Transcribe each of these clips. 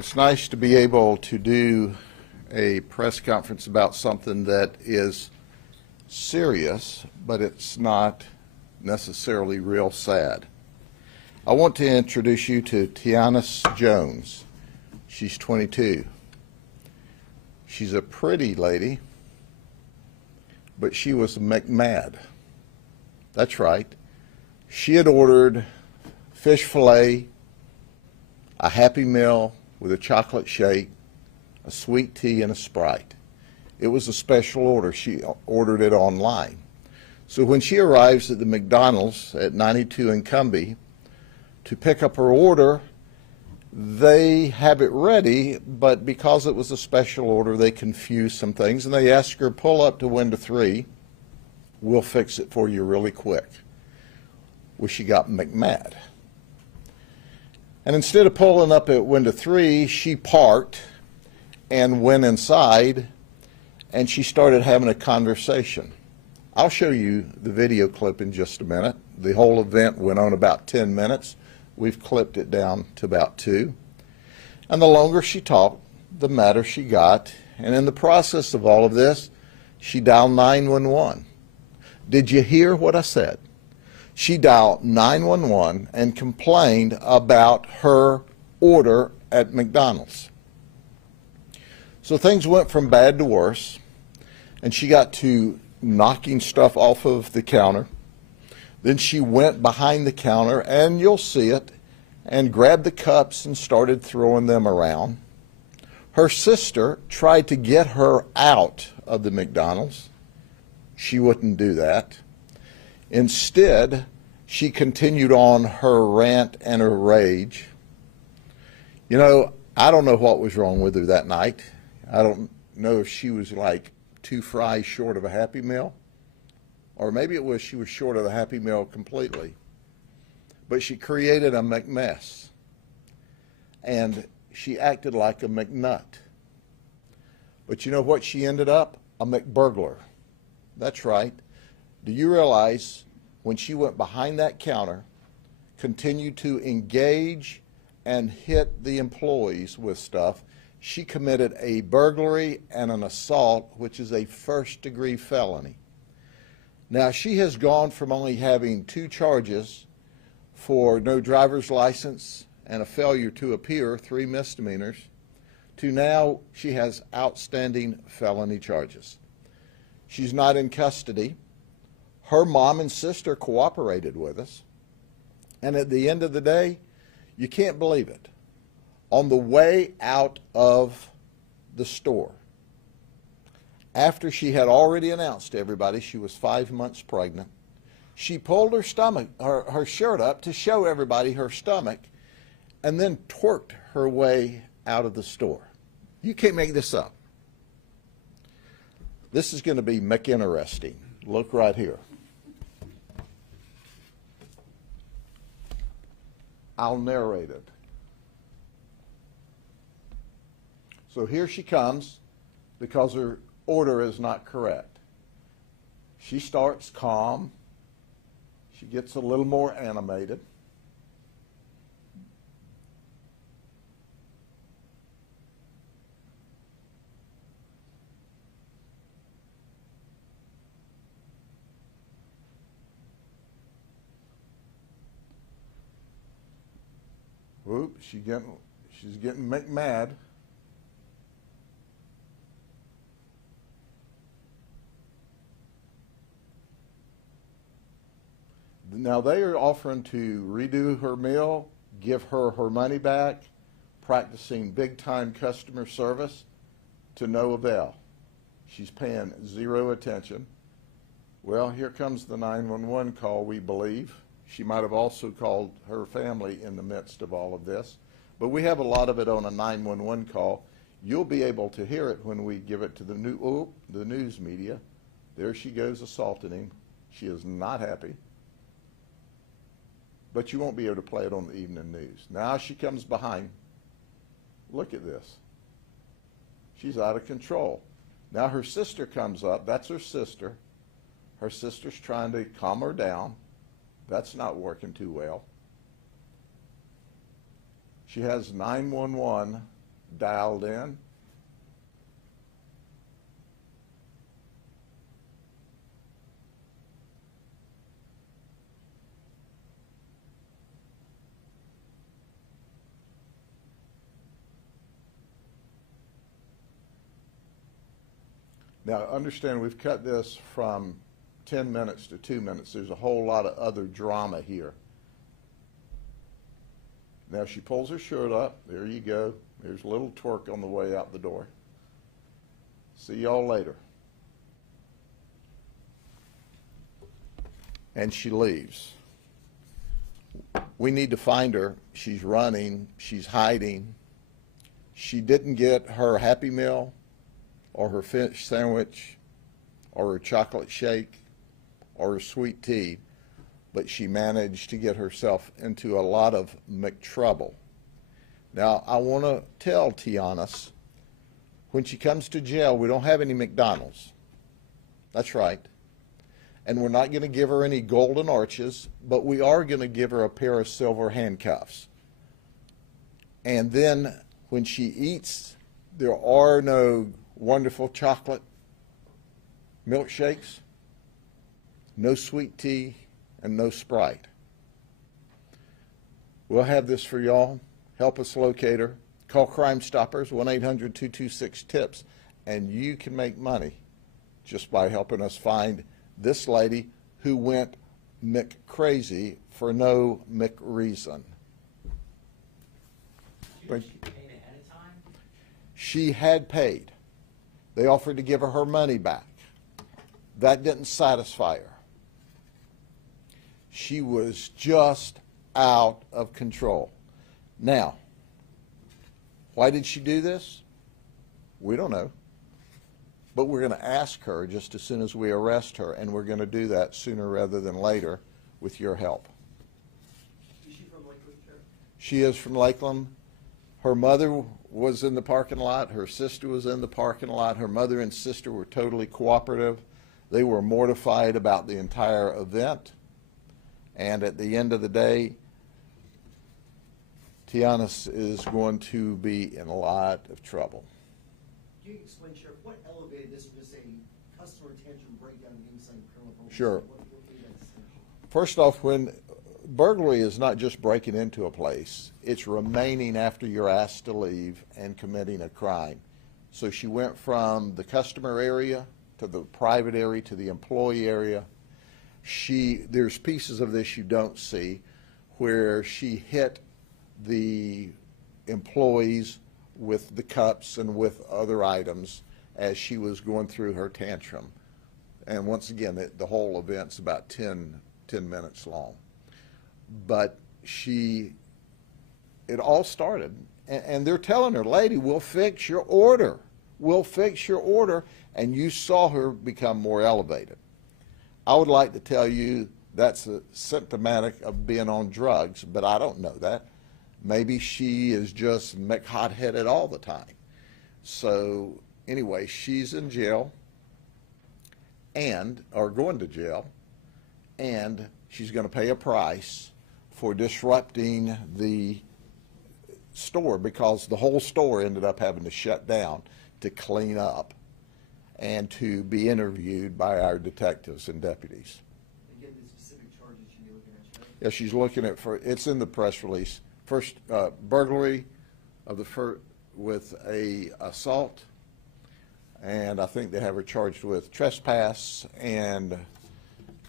It's nice to be able to do a press conference about something that is serious, but it's not necessarily real sad. I want to introduce you to Tianis Jones. She's 22. She's a pretty lady, but she was McMad. That's right. She had ordered fish fillet, a Happy Meal with a chocolate shake, a sweet tea, and a Sprite. It was a special order. She ordered it online. So when she arrives at the McDonald's at 92 in Cumbie to pick up her order, they have it ready, but because it was a special order, they confused some things, and they asked her, pull up to window 3. We'll fix it for you really quick. Well, she got McMad. And instead of pulling up at window 3, she parked and went inside, and she started having a conversation. I'll show you the video clip in just a minute. The whole event went on about 10 minutes. We've clipped it down to about 2. And the longer she talked, the madder she got. And in the process of all of this, she dialed 911. Did you hear what I said? She dialed 911 and complained about her order at McDonald's. So things went from bad to worse, and she got to knocking stuff off of the counter. Then she went behind the counter, and you'll see it, and grabbed the cups and started throwing them around. Her sister tried to get her out of the McDonald's. She wouldn't do that. Instead, she continued on her rant and her rage. You know, I don't know what was wrong with her that night. I don't know if she was like 2 fries short of a Happy Meal, or maybe it was she was short of the Happy Meal completely. But she created a McMess, and she acted like a McNut. But you know what she ended up? A McBurglar. That's right. Do you realize when she went behind that counter, continued to engage and hit the employees with stuff, she committed a burglary and an assault, which is a first-degree felony. Now, she has gone from only having 2 charges for no driver's license and a failure to appear, 3 misdemeanors, to now she has outstanding felony charges. She's not in custody. Her mom and sister cooperated with us. And at the end of the day, you can't believe it. On the way out of the store, after she had already announced to everybody she was 5 months pregnant, she pulled her stomach, her shirt up to show everybody her stomach, and then twerked her way out of the store. You can't make this up. This is going to be McInteresting. Look right here. I'll narrate it. So here she comes because her order is not correct. She starts calm. She gets a little more animated. Whoop, she's getting McMad. Now they are offering to redo her meal, give her her money back, practicing big-time customer service to no avail. She's paying 0 attention. Well, here comes the 911 call, we believe. She might have also called her family in the midst of all of this. But we have a lot of it on a 911 call. You'll be able to hear it when we give it to the news media. There she goes assaulting him. She is not happy. But you won't be able to play it on the evening news. Now she comes behind. Look at this. She's out of control. Now her sister comes up. That's her sister. Her sister's trying to calm her down. That's not working too well. She has 911 dialed in. Now, understand we've cut this from 10 minutes to 2 minutes. There's a whole lot of other drama here. Now, she pulls her shirt up. There you go. There's a little twerk on the way out the door. See y'all later. And she leaves. We need to find her. She's running. She's hiding. She didn't get her Happy Meal or her fish sandwich or her chocolate shake or her sweet tea, but she managed to get herself into a lot of McTrouble. Now, I want to tell Tiana, when she comes to jail, we don't have any McDonald's. That's right. And we're not going to give her any golden arches, but we are going to give her a pair of silver handcuffs. And then when she eats, there are no wonderful chocolate milkshakes, no sweet tea, and no Sprite. We'll have this for y'all. Help us locate her. Call Crime Stoppers, 1-800-226-TIPS, and you can make money just by helping us find this lady who went McCrazy for no McReason. Did she pay ahead of time? She had paid. They offered to give her her money back. That didn't satisfy her. She was just out of control. Now, why did she do this? We don't know. But we're going to ask her just as soon as we arrest her, and we're going to do that sooner rather than later with your help. Is she from Lakeland, Sheriff? She is from Lakeland. Her mother was in the parking lot. Her sister was in the parking lot. Her mother and sister were totally cooperative. They were mortified about the entire event. And at the end of the day, Tiana is going to be in a lot of trouble. Can you explain, Sheriff, what elevated this from just a customer tantrum breakdown and being some criminal purpose? Sure. What made that distinction? First off, when burglary is not just breaking into a place, it's remaining after you're asked to leave and committing a crime. So she went from the customer area to the private area to the employee area. There's pieces of this you don't see where she hit the employees with the cups and with other items as she was going through her tantrum. And once again, the whole event's about 10 minutes long. But it all started, and they're telling her, lady, we'll fix your order. We'll fix your order. And you saw her become more elevated. I would like to tell you that's symptomatic of being on drugs, but I don't know that. Maybe she is just hot-headed all the time. So anyway, she's in jail or going to jail, and she's going to pay a price for disrupting the store, because the whole store ended up having to shut down to clean up and to be interviewed by our detectives and deputies. Again, the specific charges she'd be looking at, Sheriff? Yeah, she's looking at, it's in the press release. First, burglary of with a assault, and I think they have her charged with trespass and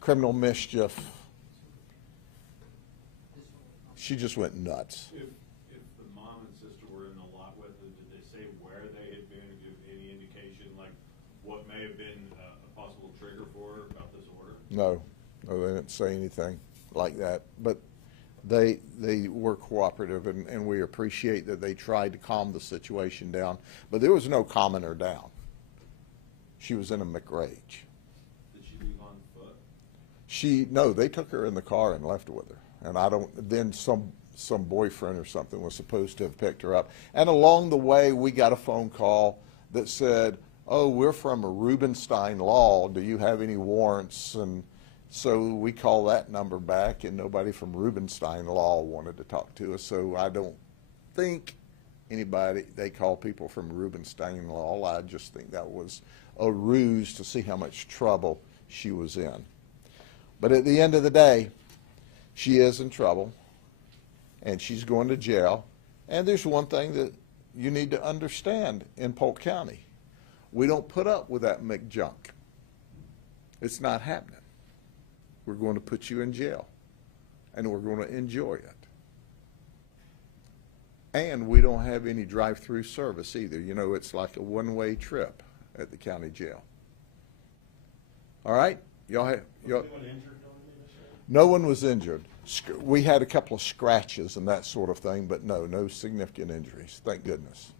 criminal mischief. She just went nuts. If the mom and sister were in the lot with her, did they say where they had been, give any indication, like what may have been a possible trigger for her about this order? No, they didn't say anything like that. But they were cooperative, and we appreciate that they tried to calm the situation down. But there was no calming her down. She was in a McRage. Did she leave on foot? No, they took her in the car and left her with her. And then some boyfriend or something was supposed to have picked her up. And along the way, we got a phone call that said, oh, we're from Rubenstein Law. Do you have any warrants? And so we called that number back, and nobody from Rubenstein Law wanted to talk to us. So I don't think anybody, they call people from Rubenstein Law. I just think that was a ruse to see how much trouble she was in. But at the end of the day, she is in trouble, and she's going to jail. And there's one thing that you need to understand in Polk County. We don't put up with that McJunk. It's not happening. We're going to put you in jail, and we're going to enjoy it. And we don't have any drive-through service either. You know, it's like a one-way trip at the county jail. All right? Y'all have, y'all, no one was injured. We had a couple of scratches and that sort of thing, but no significant injuries. Thank goodness.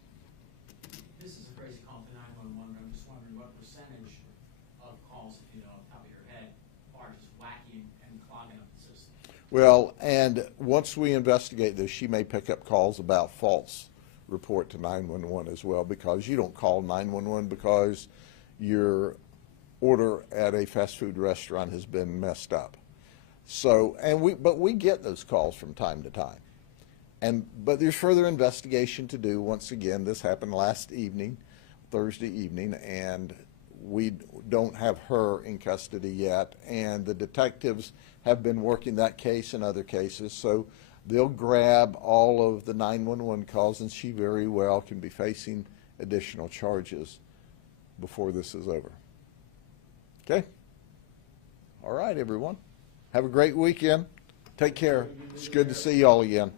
This is a crazy call to 911, but I'm just wondering what percentage of calls, if you know, off the top of your head, are just wacky and clogging up the system? Well, and once we investigate this, she may pick up calls about false report to 911 as well, because you don't call 911 because your order at a fast food restaurant has been messed up. So, but we get those calls from time to time. But there's further investigation to do. Once again, this happened last evening, Thursday evening, and we don't have her in custody yet. And the detectives have been working that case and other cases, so they'll grab all of the 911 calls, and she very well can be facing additional charges before this is over. Okay? All right, everyone. Have a great weekend. Take care. It's good to see you all again.